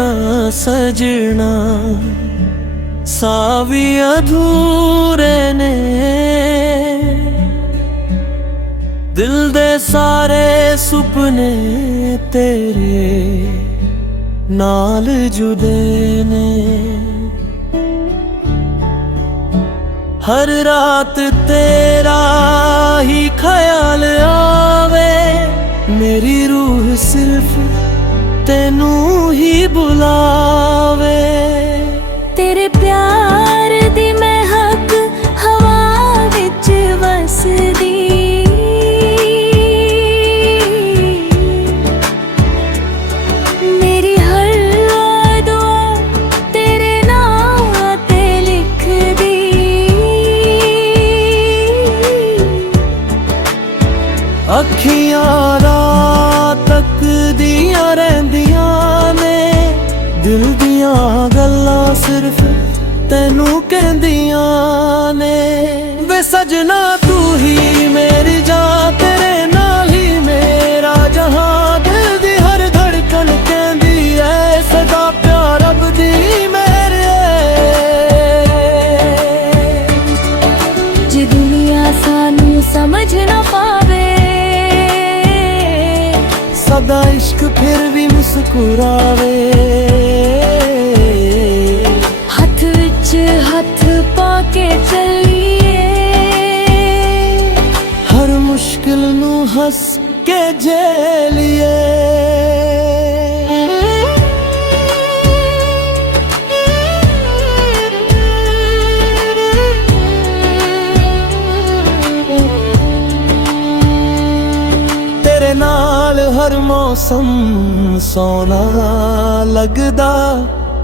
बिना सजना सावी अधूरे ने दिल दे सारे सुपने तेरे नाल जुदे ने। हर रात तेरा ही ख्याल आवे, मेरी रूह सिर्फ तेनू ही बुलावे। तेरे प्यार दी महक हवा विच वसदी, मेरी हर दुआ तेरे नाम ते लिख दी। अखियां रात तक दियां रहिंदियां ने, दिल दियां गल्लां सिर्फ तेनू कहंदियां ने। वे सजना तू ही मेरी जान, तेरे नाल ही मेरा जहां। दिल दी हर धड़कन कहंदी ऐ सदा प्यार रब दी मेरे। जे दुनिया सानू समझ ना पावे, सदा इश्क फिर भी मुस्कुरावे। हथ विच हथ पाके चलिए, हर मुश्किल नू हंस के झेलिए। तेरे नाल हर मौसम सोना लगदा,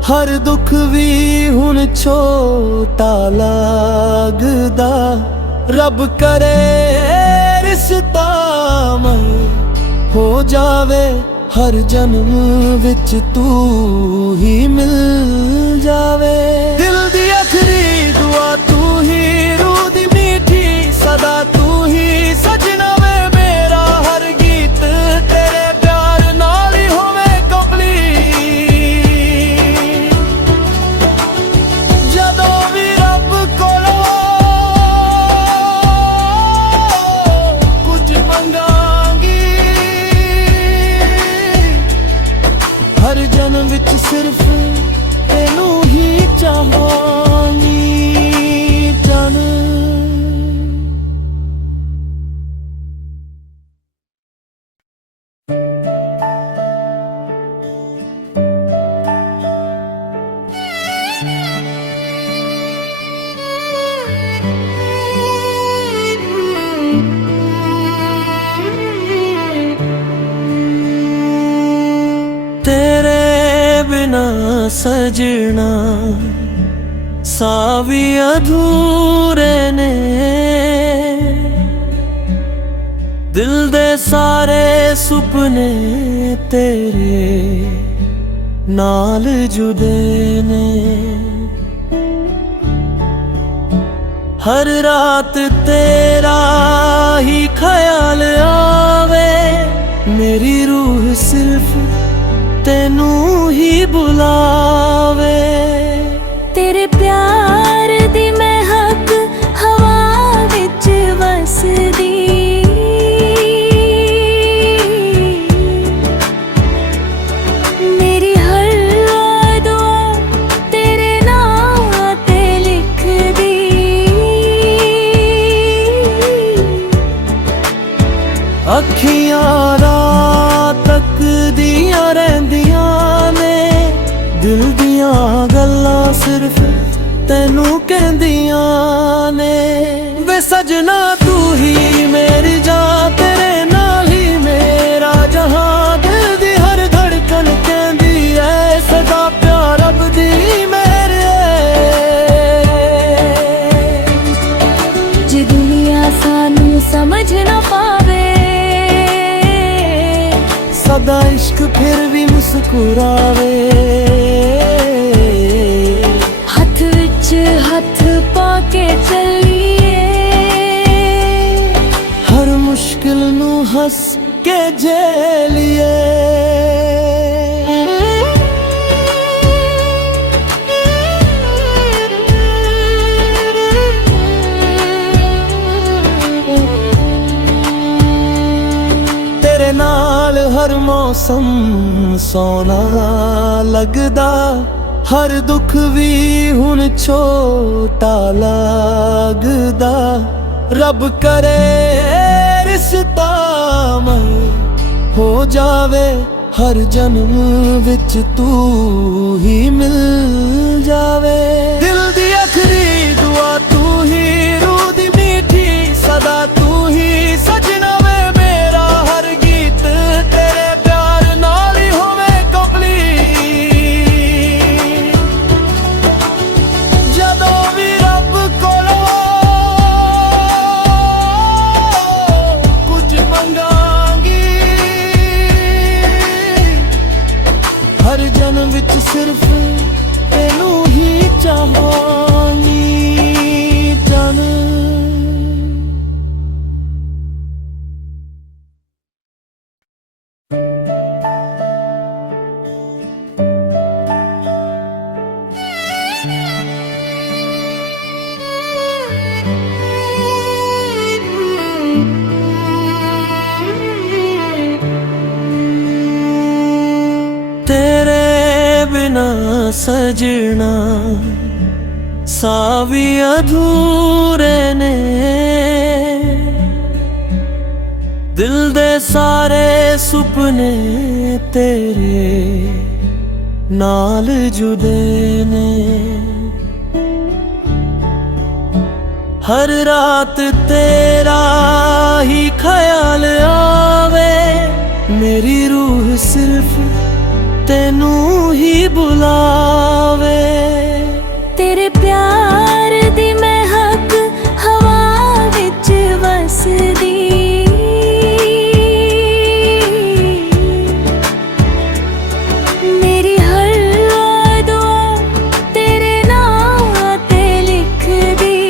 हर दुख भी हुण छोटा लगदा। रब करे रिश्ता मन हो जावे, हर जन्म विच तू ही मिल जावे। दिल दी आखरी दुआ तू ही, रूह दी मीठी सदा तू ही। सजना वे मेरा हर गीत तेरे प्यार नाल ही होवे कंप्लीट। जदों भी रब कोलों कुछ मंगांगी, हर जन्म विच सिर्फ तेनू ही चाहांगी जान। तेरे बिना सजना सावी अधूरे ने दिल दे सारे सुपने तेरे नाल जुदे ने। हर रात तेरा ही ख्याल आवे, मेरी रूह सिर्फ तेनू ही बुलावे। तेरे प्यार दी महक हवा विच वसदी, मेरी हर दुआ तेरे नाम ते लिख दी। अखियां रात तक दियां रहिंदियां ने, दिल दियां गल्लां सिर्फ तेनू कहंदियां ने। वे सजना तू ही मेरी जान, तेरे नाल ही मेरा जहां। दिल दी हर धड़कन कहंदी ऐ सदा प्यार रब दी मेरे। जे दुनिया सानू समझ ना पावे, सदा इश्क फिर भी मुस्कुरावे। हथ विच हथ पाके चलिए, हर मुश्किल नू हंस के झेलिए। तेरे नाल हर मौसम सोना लगदा, हर दुख भी हुण छोटा लगदा। रब करे रिश्ता मैं हो जावे, हर जन्म विच तू ही मिल जावे। दिल दी आखरी दुआ तू ही, रूह दी मीठी सदा तू ही। सजना वे मेरा हर गीत तेरे प्यार नाल ही होवे कंप्लीट। जदों भी रब कोलों कुछ मंगांगी, हर जन्म विच सिर्फ तेनू ही चाहांगी जान। तेरे बिना सजना सावी अधूरे ने, दिल दे सारे सुपने तेरे नाल जुदे ने। हर रात तेरा ही ख्याल आवे, मेरी रूह सिर्फ तेनू ही बुलावे। तेरे प्यार दी महक हवा विच वसदी, मेरी हर दुआ तेरे नाम ते लिख दी।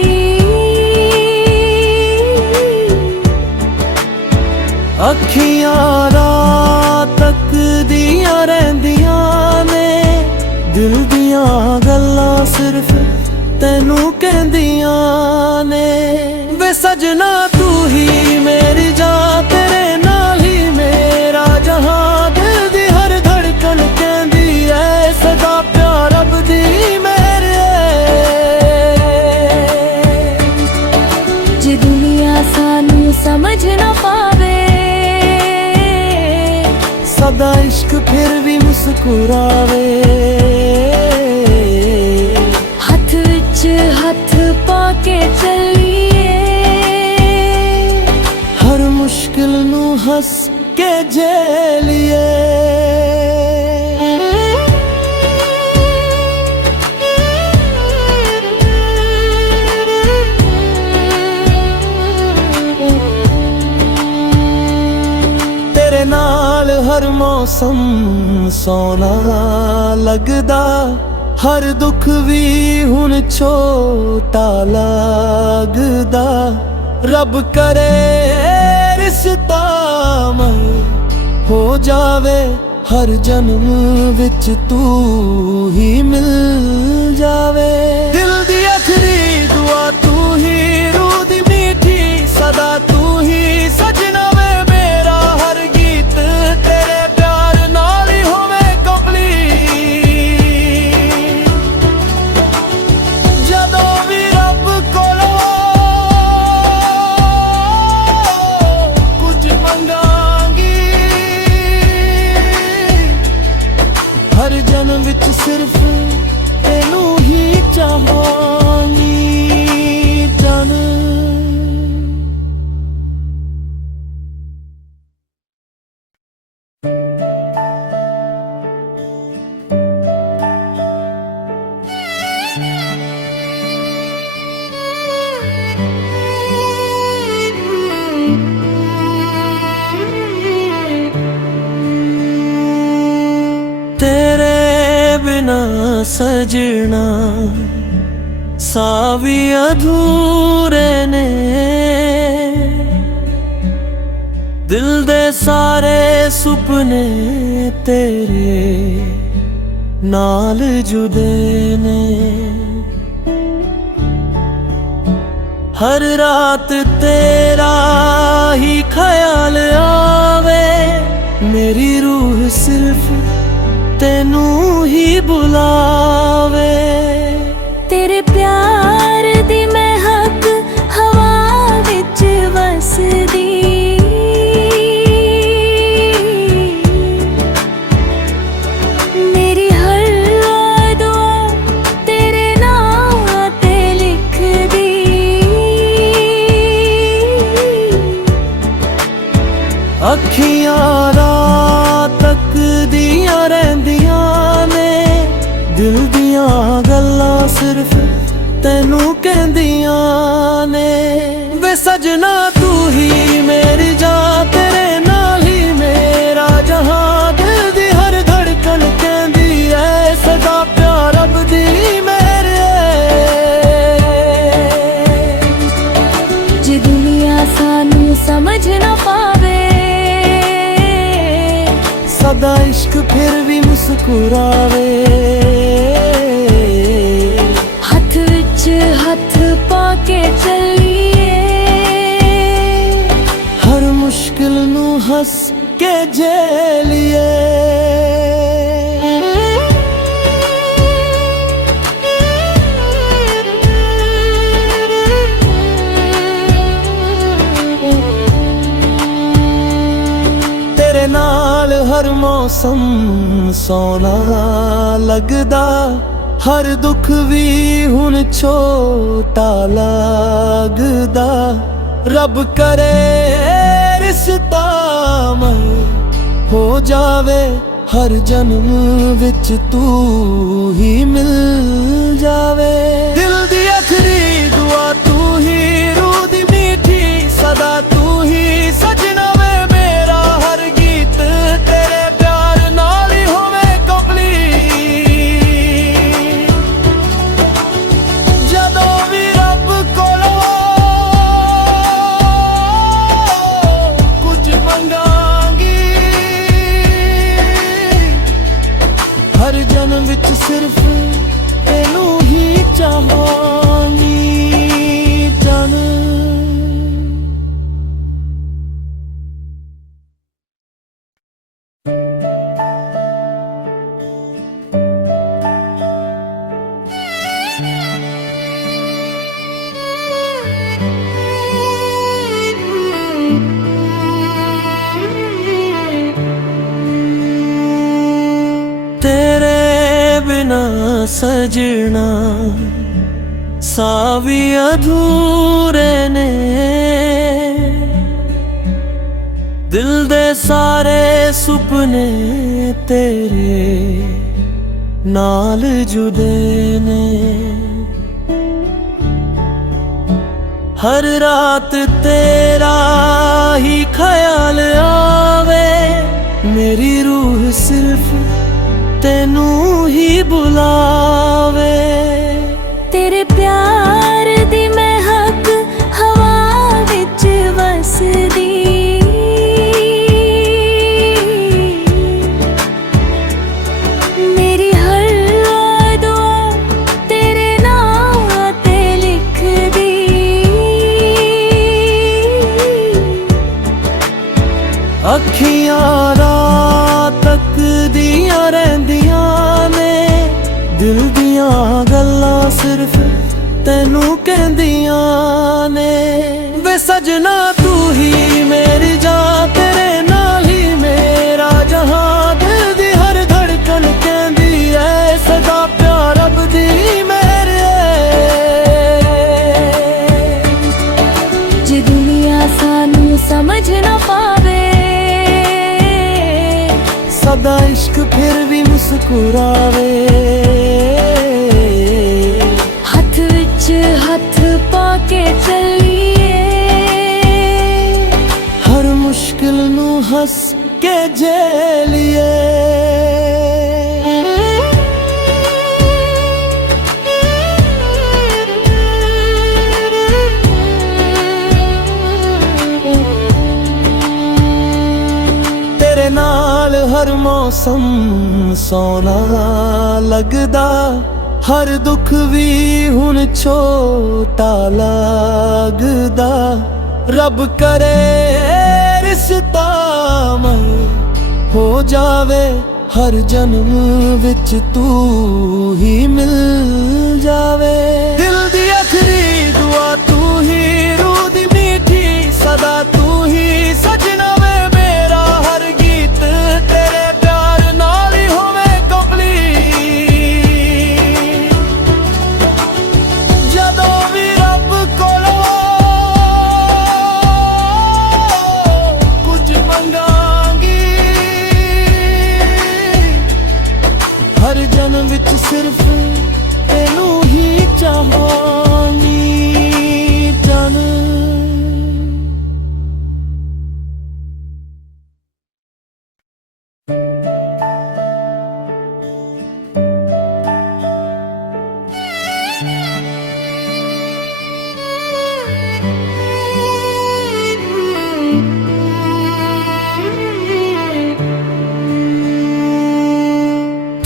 अखियां रात तक दियां रहिंदियां ने, दिल दियां गल्लां सिर्फ तेनू कहंदियां ने। वे सजना तू ही मेरी जान, तेरे नाल ही मेरा जहां। दिल दी हर धड़कन कहंदी है सदा प्यार रब दी मेरे। जे दुनिया सानू समझ ना पावे, सदा इश्क फिर भी मुस्कुरावे। हथ विच हथ पाके चलिए, हर मुश्किल नू हंस के झेलिए। तेरे नाल हर मौसम सोना लगदा, हर दुख भी हुण छोटा लगदा। रब करे रिश्ता मैं हो जावे, हर जन्म विच तू ही मिल जावे। दिल दी आखरी दुआ तू ही, रूह दी मीठी सदा तू ही। सजना वे मेरा हर गीत तेरे प्यार नाल ही होवे कंप्लीट। जदों भी रब कोलों कुछ मंगांगी, हर जन्म विच सिर्फ तेनू ही चाहांगी जान। तेरे बिना सजना सावी अधूरे ने, दिल दे सारे सुपने तेरे नाल जुदे ने। हर रात तेरा ही ख्याल आवे, मेरी रूह सिर्फ तेनू ही बुलावे। तेरे प्यार दी महक हवा विच वसदी, मेरी हर दुआ तेरे नाम ते लिख दी। अखियां रात तक दियां रहिंदियां ने, दिल दियां गल्लां सिर्फ तेनू कहंदियां ने। वे सजना तू ही मेरी जान, तेरे नाल ही मेरा जहां। दिल दी हर धड़कन कहंदी ऐ सदा प्यार रब दी मेरे। जे दुनिया सानू समझ ना पावे, सदा इश्क फिर भी मुस्कुरावे। हथ विच हथ पाके चलिए, हर मुश्किल नू हंस के झेलिए। तेरे नाल हर मौसम सोना लगदा, हर दुख भी हुण छोटा लगदा। रब करे रिश्ता मन हो जावे, हर जन्म विच तू ही मिल जावे। दिल दी आखरी दुआ तू ही, रूह दी मीठी सदा तू ही। सजना वे मेरा हर गीत तेरे प्यार नाल ही होवे कंप्लीट। जदों भी रब कोलों कुछ मंगांगी, हर जन्म विच सिर्फ तेनू ही चाहांगी जान। तेरे बिना सजना सावी अधूरे ने, दिल दे सारे सुपने तेरे नाल जुड़े ने। हर रात तेरा ही ख्याल आवे, मेरी रूह सिर्फ तेनू ही बुलावे। तेरे प्यार दी महक हवा विच वसदी, मेरी हर दुआ तेरे नाम ते लिख दी। अखियां रात तक दियां रहिंदियां ने, दिल दियां गल्लां सिर्फ तेनू कहंदियां ने। वे सजना तू ही मेरी जान, तेरे नाल ही मेरा जहां। दिल दी हर धड़कन कहंदी ऐ सदा प्यार रब दी मेरे। जे दुनिया सानू समझ ना पावे, सदा इश्क फिर भी मुस्कुरावे। हथ विच हथ पाके चलिए, हर मुश्किल नू हंस के झेलिए। तेरे नाल हर मौसम सोना लगदा, हर दुख भी हुण छोटा लगदा। रब करे रिश्ता मन ਜਾਵੇ ਹਰ ਜਨਮ ਵਿੱਚ ਤੂੰ ਹੀ ਮਿਲ ਜਾਵੇ। ਦਿਲ ਦੀ ਆਖਰੀ ਦੁਆ ਤੂੰ ਹੀ, ਰੂਹ ਦੀ ਮਿੱਠੀ ਸਦਾ ਤੂੰ ਹੀ, ਸਜਣਾ ਵੇ ਮੇਰਾ ਹਰ ਗੀਤ ਤੇਰੇ ਪਿਆਰ ਨਾਲ ਹੀ ਹੋਵੇ ਕੰਪਲੀਟ। ਜਦੋਂ ਵੀ ਰੱਬ ਕੋਲੋਂ ਕੁਝ ਮੰਗਾਂਗੀ, ਹਰ ਜਨਮ ਵਿੱਚ ਸਿਰਫ ਤੈਨੂੰ ਹੀ ਚਾਹਾਂਗੀ ਜਾਨ।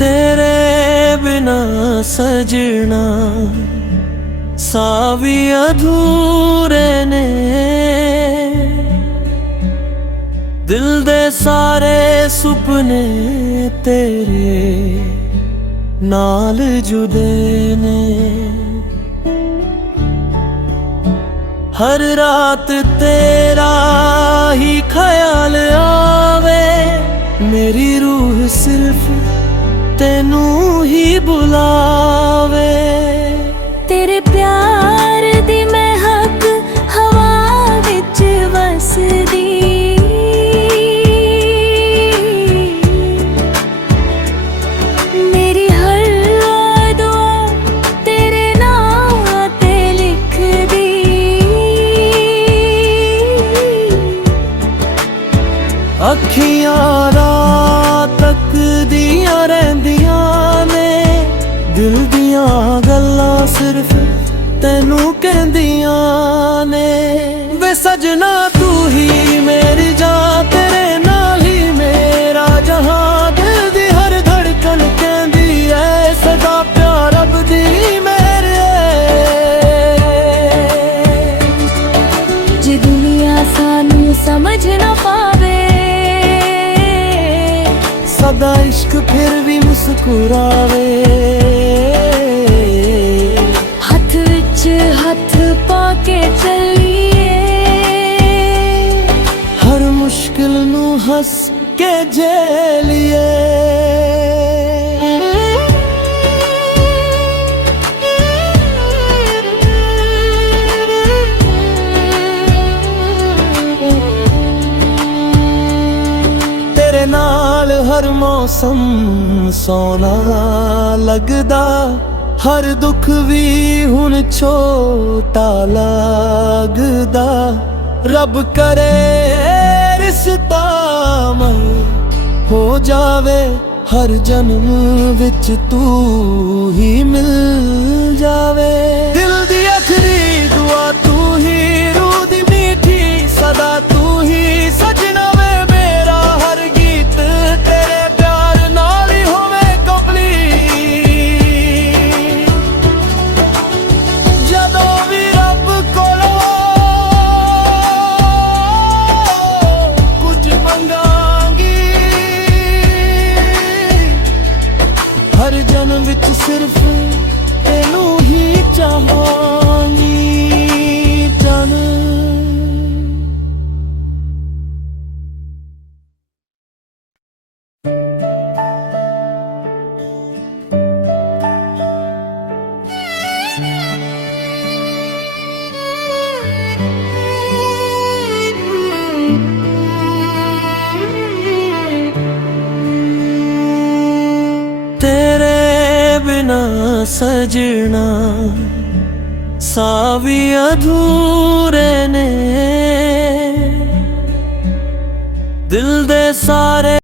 तेरे बिना सजना सां भी अधूरे ने, दिल दे सारे सुपने तेरे नाल जुदे ने। हर रात तेरा ही ख्याल आवे, मेरी रूह सिर्फ तेनू ही बुलावे। तेरे प्यार दी महक हवा विच वसदी, मेरी हर दुआ तेरे नाम ते लिख दी। अखियां रात तक दियां रहंदियां ने, दिल दियां गल्लां सिर्फ तैनू कहंदियां ने। वे सजना तू ही मेरी जान, तेरे नाल ही मेरा जहां। दिल दी हर धड़कन कहंदी ऐ सदा प्यार रब दी मेरे। जे दुनिया सानू समझ ना पावे, सदा इश्क फिर भी मुस्कुरावे। हथ विच हथ पाके चलिए, हर मुश्किल नू हंस के झेलिए। तेरे नाल हर मौसम सोना लगदा, हर दुख भी हुन छोटा लगदा। रब करे रिश्ता मन हो जावे, हर जन्म विच तू ही मिल जावे। दिल दी आखरी दुआ तू ही, रूह दी मिठी सदा तू ही, सजना वे मेरा हर गीत तेरे प्यार नाल ही होवे कंप्लीट। ਜਦੋਂ ਵੀ ਰੱਬ ਕੋਲੋਂ ਕੁਝ ਮੰਗਾਂਗੀ, ਹਰ ਜਨਮ ਵਿੱਚ ਸਿਰਫ ਤੈਨੂੰ ਹੀ ਚਾਹਾਂਗੀ ਜਾਨ। तेरे बिना सजना सां भी अधूरे ने, दिल दे सारे